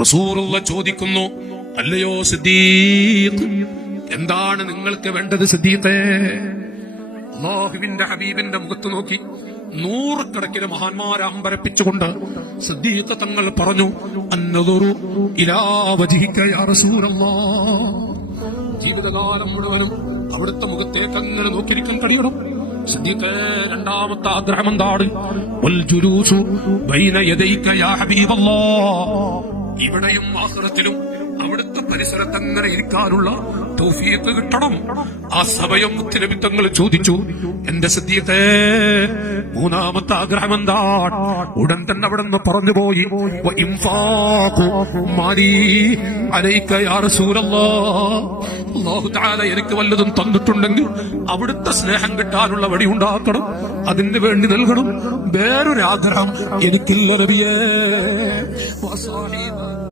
റസൂലുള്ള ചോദിക്കുന്നു, അല്ലയോ സിദ്ദീഖ്, എന്താണ് നിങ്ങൾക്ക് വേണ്ടത് സിദ്ദീഖേ? അല്ലാഹുവിന്റെ ഹബീബിന്റെ മുഖത്ത് നോക്കി നൂറുകണക്കിന് മഹാന്മാരെ അമ്പരപ്പിച്ചുകൊണ്ട് സിദ്ദീഖ് തങ്ങൾ പറഞ്ഞു, അന്നദുറു ഇലാ വജ്ഹിക യാ റസൂലല്ലാഹ്. ജീവിതകാലം മുഴുവനും അവിടുത്തെ മുഖത്തേക്ക് അങ്ങനെ നോക്കിയിരിക്കാൻ കഴിയണം. സിദ്ദീഖേ, രണ്ടാമത്തെ ആഗ്രഹം എന്താണ്? വൽ ജുലൂസു ബൈന യദൈക യാ ഹബീബല്ലാഹ്. ഇവിടെയും ആഖിറത്തിലും അവിടുത്തെ പരിസരത്ത് അങ്ങനെ ഇരിക്കാനുള്ള തൗഫീഖ് കിട്ടണം. ആ സമയം മുത്തുനബി തങ്ങൾ ചോദിച്ചു, എന്റെ സിദ്ദീഖേ, മൂന്നാമത്തെ ആഗ്രഹം എന്താണ്? ഉടൻ തന്നെ അവിടെ നിന്ന് പറഞ്ഞുപോയി, വ ഇൻഫാഖു മാലി അലൈക യാ റസൂലല്ലാഹ്. അല്ലാഹു തആല എനിക്ക് വല്ലതും തന്നിട്ടുണ്ടെങ്കിൽ അവിടുത്തെ സ്നേഹം കിട്ടാനുള്ള വഴി ഉണ്ടാക്കണം, അതിന് വേണ്ടി നൽകണം. വേറൊരു ആഗ്രഹം എനിക്കില്ല നബിയേ.